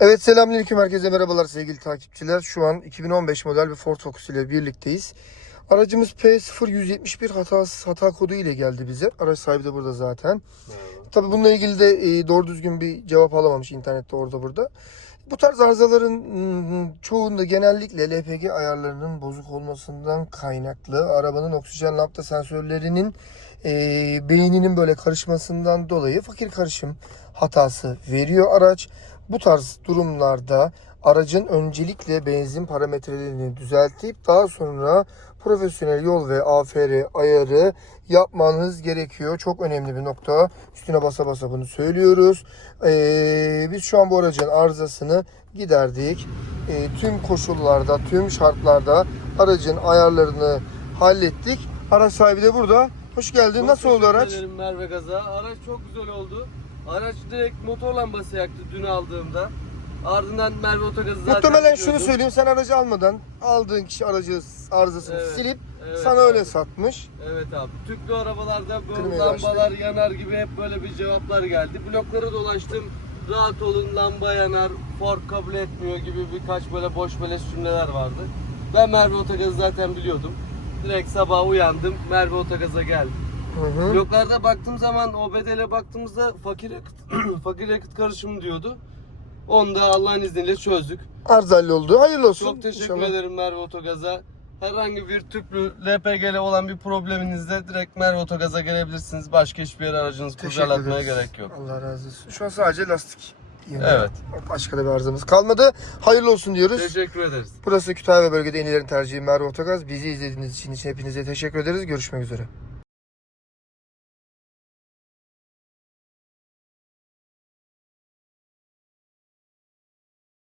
Evet selamünaleyküm herkese merhabalar sevgili takipçiler. Şu an 2015 model bir Ford Focus ile birlikteyiz. Aracımız P0171 hata, hata kodu ile geldi bize. Araç sahibi de burada zaten. Tabii bununla ilgili de e, doğru düzgün bir cevap alamamış internette orada burada. Bu tarz arızaların çoğunda genellikle LPG ayarlarının bozuk olmasından kaynaklı arabanın oksijen lambda sensörlerinin e, beyninin böyle karışmasından dolayı fakir karışım hatası veriyor araç. Bu tarz durumlarda aracın öncelikle benzin parametrelerini düzeltip daha sonra profesyonel yol ve AFR ayarı yapmanız gerekiyor. Çok önemli bir nokta. Üstüne basa basa bunu söylüyoruz. Ee, biz şu an bu aracın arızasını giderdik. Ee, tüm koşullarda, tüm şartlarda aracın ayarlarını hallettik. Araç sahibi de burada. Hoş geldin. Çok Nasıl oldu araç? Merve Gaza. Araç çok güzel oldu. Araç direkt motor lambası yaktı dün aldığımda. Ardından Merve Otogazı zaten Muhtemelen şunu biliyordum. söyleyeyim. Sen aracı almadan aldığın kişi aracı arızasını Evet, silip evet sana abi. öyle satmış. Evet abi. Tüplü arabalarda böyle Klimayı lambalar yanar gibi hep böyle bir cevaplar geldi. Bloklara dolaştım. Rahat olun lamba yanar, Ford kabul etmiyor gibi birkaç böyle boş beleş cümleler vardı. Ben Merve Otogaz'ı zaten biliyordum. Direkt sabah uyandım, Merve Otogaz'a geldim. Hı hı. Bloklarda baktığım zaman o bedele baktığımızda fakir yakıt, fakir yakıt karışımı diyordu. Onu da Allah'ın izniyle çözdük. Arızalı oldu. Hayırlı olsun. Çok teşekkür İnşallah. ederim Merve Otogaz'a. Herhangi bir tüplü LPG'le olan bir probleminizde direkt Merve Otogaz'a gelebilirsiniz. Başka hiçbir yere aracınızı Teşekkür kurcalatmaya ederiz. gerek yok. Allah razı olsun. Şu an sadece lastik. yeni. Evet. Başka da bir arızamız kalmadı. Hayırlı olsun diyoruz. Teşekkür ederiz. Burası Kütahya ve bölgede en iyilerin tercihi Merve Otogaz. Bizi izlediğiniz için hepinize teşekkür ederiz. Görüşmek üzere.